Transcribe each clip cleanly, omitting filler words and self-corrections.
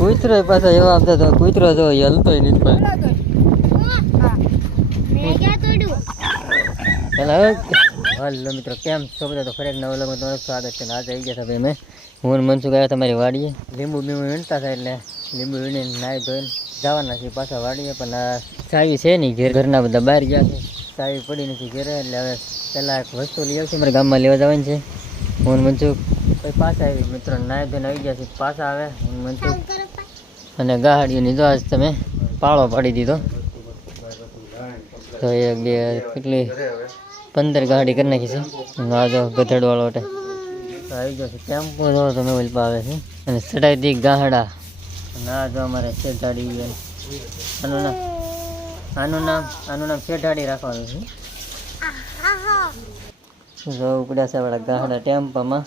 કૂતરો પાછા એવા આપતા તો કૂતરો જો હલતો નથી પણ હાલો મિત્રો કેમ છો બધા? તો ફરી એક નવા લોકો તમારું સ્વાગત છે. આજે આવી ગયા હતા મેં હું મનસુખ આવ્યા તમારી વાડીએ લીંબુ બીંબુ વીણતા હતા એટલે લીંબુ વીણીને નાહી ધોઈને જવાના છે પાછા વાડીએ. પણ આ ચાવી છે નહીં ઘેર, ઘરના બધા બહાર ગયા છે, ચાવી પડી નથી ઘેરે. એટલે હવે પહેલાં એક વસ્તુ લઈ આવશે મારે ગામમાં લેવા જવાની છે. હું મનસુખ પછી પાછા આવી મિત્રો નાહી ધોઈને આવી ગયા છે. પાછા આવે હું મનસુખ અને ગાડીઓની જો આજ તમે પાળો પાડી દીધો તો એક બે કેટલી 15 ગાડી કરી નાખી છે. આ જો ગધેડવાળો એટલે આવી ગયો છે. ટેમ્પો જો તમે ઓલ પાવે છે અને ચડાઈ દી ગાહડા. ના જો અમારે શેઠાડી આનું નામ શેઠાડી રાખવાનું છે. જો ઉપડ્યા છે આપણા ગાહડા ટેમ્પામાં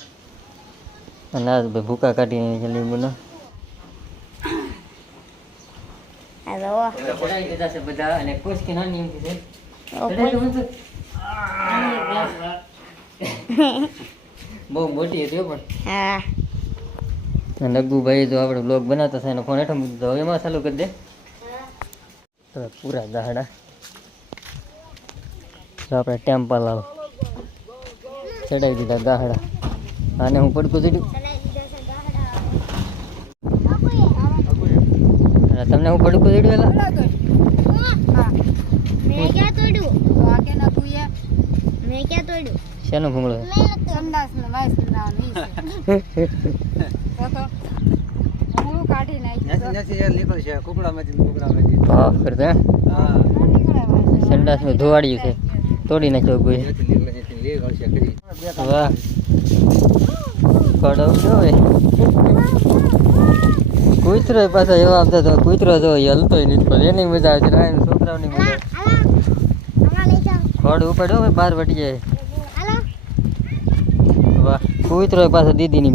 અને આ ભાઈ ભૂકા કાઢીને છે લીંબુના ચડાવી દીધા છે બધા. અને કુસકી નાની એમથી છે બહુ મોટી હતી પણ નગુભાઈ જો આપણે બ્લોગ બનાવતા થાય એનો ફોન હેઠળ મૂકી દીધો. એમાં ચાલુ કરી દે પૂરા ગાહડા. તો આપણે ટેમ્પા લાવ ચડાવી દીધા ગાહડા. આને હું પડકું દીધું તમને હું પડકું દીધું એલા શેનું ભૂંગળો સંડાસ નું ધોવાડ્યું છે, તોડી નાખ્યો કોઈ. વાહ કૂતરો પાછો એવા આપતા તો કૂતરો જો હલતો નથી પણ એની મજા આવે છે. છોકરાઓની મજા ખડ ઉપાડ્યો ભાઈ બહાર વટી જાય. વાહ કૂતરો પાછો દીદીની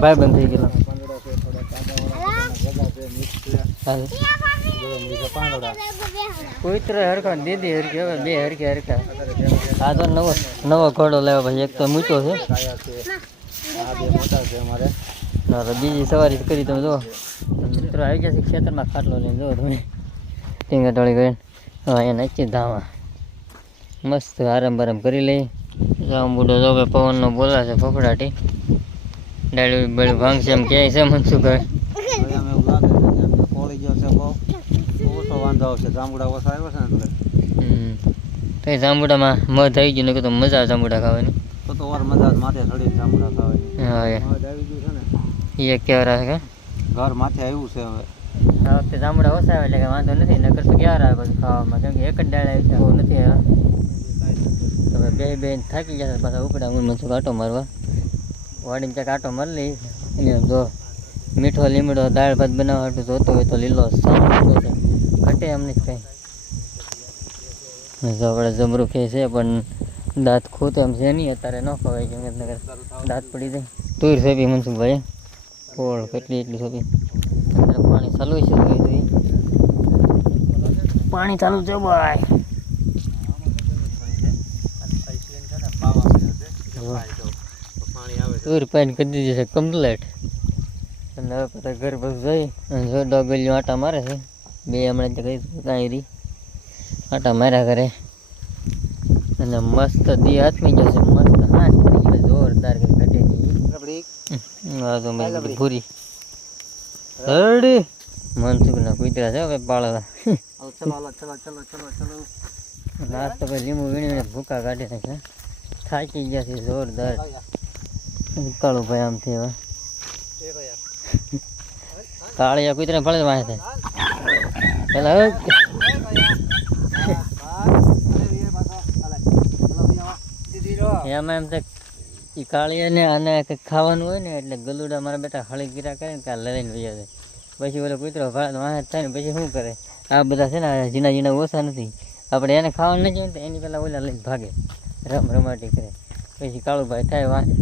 ભાઈ બંધ થઈ ગયેલો. કૂતરો હરખા દીદી હરખી હવે બે હરખી હરખા. આ તો નવો ઘોડો લેવા ભાઈ. એક તો મૂચો છે બીજી સવારી કરી તમે જો. મિત્રો આવી ગયા છે ખેતરમાં ખાટલો લઈને જો તમે ટીંગા ટોળી કરીને. હા એ નાખી ધાવા મસ્ત આરામ બારામ કરી લઈ. જાંબુડો જો ભાઈ પવનનો બોલા છે ફફડાટી ડાળું બેડું ભાંગશે એમ ક્યાંય છે મનસુખ ભાઈ. તો જાંબુડામાં મધ આવી ગયું ને તો મજા આવે જાંબુડા ખાવાની. હા એ કેવરા છે ઘર માથે આવ્યું છે હવે. આ વખતે જાંબુડા ઓછા આવે એટલે કે વાંધો નથી. નકર તો ક્યારે આવે બધું ખાવામાં, કેમ કે એક જ ડાળ આવી છે બહુ નથી આવ્યા. હવે બે થાકી ગયા પાછા ઉપડા હું મનસુખ આટો મારવા વાડીમાં ક્યાંક આટો મારી લઈ. એને જો મીઠો લીમડો દાળ ભાત બનાવવા હાટું જોતો હોય તો લીલો સારો છે, ઘટે એમ નથી કંઈ. જો આપણે જમરૂ ખે છે પણ દાંત ખોતો એમ છે નહીં અત્યારે ન ખવાય કેમ કે દાંત પડી જાય. તુર સોંપી મનસુખભાઈ ફોળ કેટલી એટલી સોંપી. પાણી ચાલુ છે પાણી ચાલુ છે ભાઈ. તુર પાણી કરી દીધી છે કમ્પ્લેટ. અને હવે બધા ઘર બધું જઈ અને જો ડોગલીઓ આટા મારે છે. બે હમણાં કઈ કાંઈ રહી આટા માર્યા કરે. અને મસ્ત દી હાથમાં જશે મસ્ત હાથ પડી ગયો જોરદાર કે ઘટે નહીં. પૂરી હરડી મનસુખ ના કુતરા છે હવે પાળેલા. નાસ્તો પછી લીંબુ વીણીને ભૂકા કાઢી નાખ્યા. થાકી ગયા છે જોરદાર. કાળું ભાઈ આમથી હવે કાળિયા કુતરા ફળે વાંચે થાય પેલા એમાં એમ તો એ કાળિયાને આને કંઈક ખાવાનું હોય ને એટલે ગલુડા મારા બેટા હળી ગીરા કરે ને કાલ લઈને વૈયા જાય. પછી ઓલો કૂતરો ભાડે વાંચે થાય ને પછી શું કરે આ બધા છે ને ઝીણા ઝીણા ઓછા નથી. આપણે એને ખાવાનું નહીં જોઈએ ને તો એની પહેલાં ઓલા લઈને ભાગે રમાટી કરે. પછી કાળુભાઈ થાય વાંચે.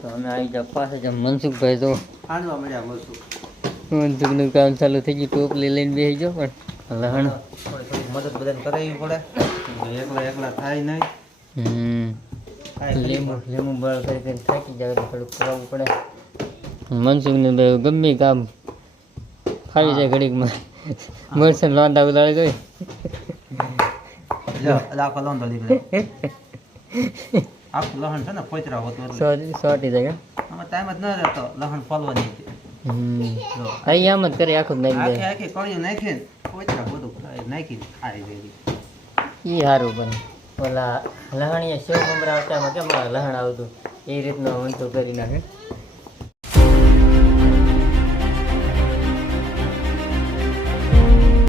તો અમે આવી જાવ પાસે જ મનસુખભાઈ જો મનસુખનું કામ ચાલુ થઈ ગયું. ટોપલી લઈને બેસી જાઓ પણ લહણ મદદ બધાને કરાવવી પડે. એકલા થાય નહીં. લીંબુ બળ કરી થાકી જાય એટલે થોડુંક કરાવવું પડે. મનસુખને ગમે કામ ફાવી જાય ઘડીકમાં મરસન લોંદા ઉલાળી જોઈ લ્યો આખો લોંદો લીધો આખું લહણ છે ને પોચરા હોતું એટલે સોટી જાય આમાં ટાઈમ જ ન રહેતો લહણ ફોલવાની જો અહીં આમ જ કરે આખું જ નાખી દે આખી કળીઓ નાખીને પોચરા બધું નાખીને ખાઈ દેવી ઈ સારું પણ ઓલા લહણીયા સેવ મમરા આવતામાં કેમ લહણ આવતું એ રીતનું ઊંચું કરી નાખે